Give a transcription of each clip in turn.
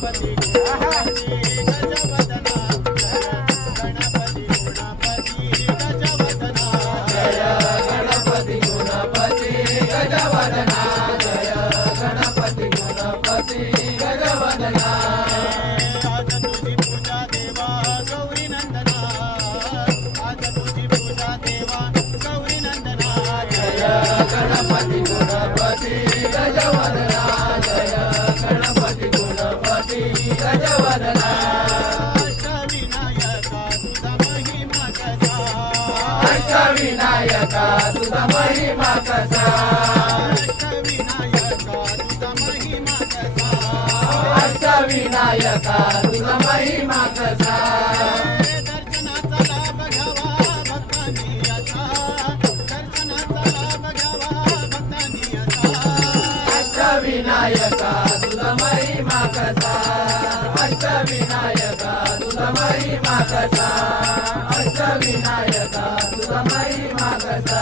गणपती गुणपती गजवदना गणपती गुणपती गजवदना जय गणपती गुणपती गजवदना जय गणपती गुणपती गजवदना आज तुझी पूजा देवा गौरी नंदना आज तुझी पूजा देवा गौरी नंदना जय गणपती गुणपती गजवदना जय गणपती गुणपती गजवदना अष्टविनायका तुझा महिमा कसा अष्टविनायका तुझा महिमा कसा अष्टविनायका तुझा महिमा कसा अष्टविनायका तुझा महिमा कसा दर्शनाचा लाभ घ्यावा भक्तांनी असा दर्शनाचा लाभ घ्यावा भक्तांनी असा अष्टविनायका तुझा महिमा कसा अष्टविनायका तुझा महिमा कसा अष्टविनायका तुझा महिमा कसा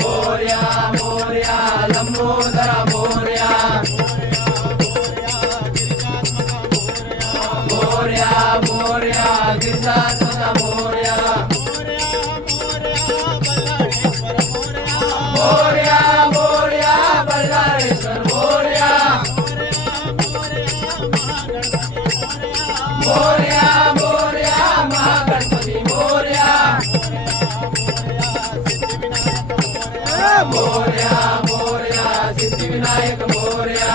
मोरया मोरया लंबोदरा मोरया मोरया मोरया मोरया गिरिजात्मक मोरया मोरया मोरया बल्लाळेश्वर मोरया मोरया मोरया महागणपती मोरया मोरया मोरया सिद्धिविनायक मोरया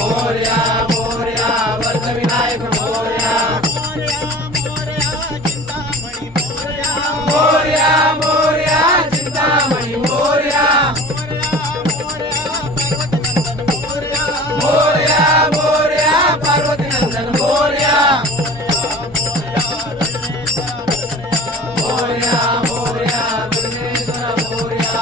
मोरया मोरया वरदविनायक मोरया मोरया मोरया चिंतामणी मोरया मोरया मोरया पार्वती नंदन मोरया मोरया मोरया विघ्नेश्वर मोरया